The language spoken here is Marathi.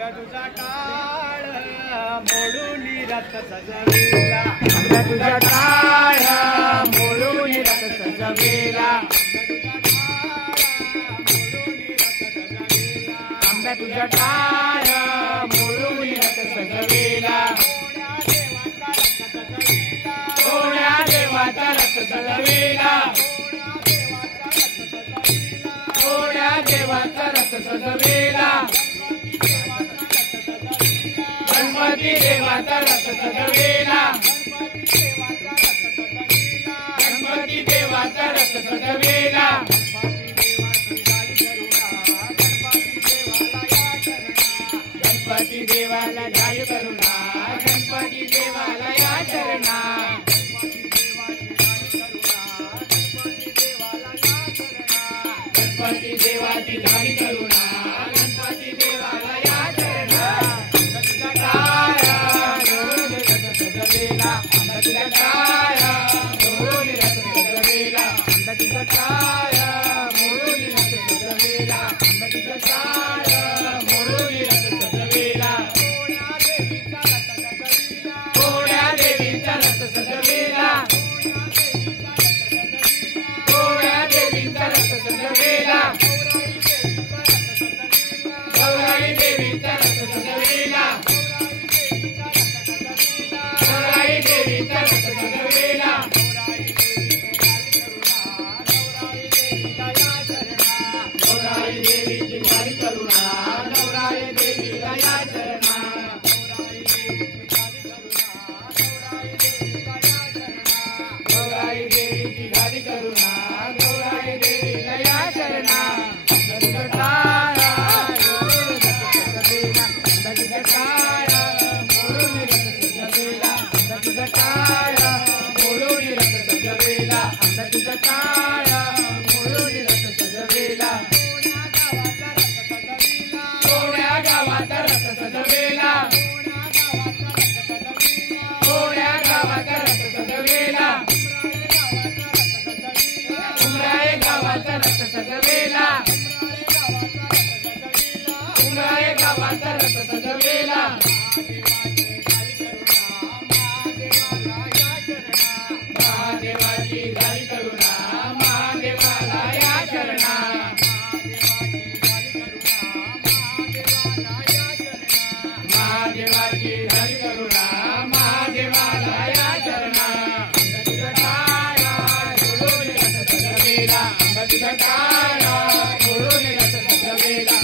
आंब्या तुझा टाळ मोडून रथ सजविला आंब्या तुझा टाळ मोडून रथ सजविला आंब्या तुझा टाळ मोडून रथ सजविला कोण्या देवाचा रथ सजविला कोण्या देवाचा रथ सजविला गणपती देवाचा रथ सजविला गणपती देवाचा रथ सजविला गणपती देवाला जाय करुणा गणपती देवाला या चरणा गणपती देवाची झाली करुणा गणपती देवाला या चरणा सजवेला मोडून रथ सजवेला मोडून रथ सजवेला मोडून रथ सजवेला कोण्या देवीचा रथ सजवेला कोण्या देवीचा रथ सजवेला गौराई देवीचा रथ सजवेला गौराई देवीचा रथ सजवेला गौराई देवीची झाली करुणा गौराई देवीला या चरणा गौराई देवीची झाली करुणा गौराई देवीला या चरणा कोण्या गावाचा रथ सजवेला कोण्या गावाचा रथ सजवेला उमराळे गावाचा रथ सजवेला उमराळे गावाचा रथ सजवेला महादेवाची झाली करुणा महादेवाला या चरणा महादेवाची झाली करुणा महादेवाला या चरणा मोडून रथ सजवेला मोडून रथ सजवेला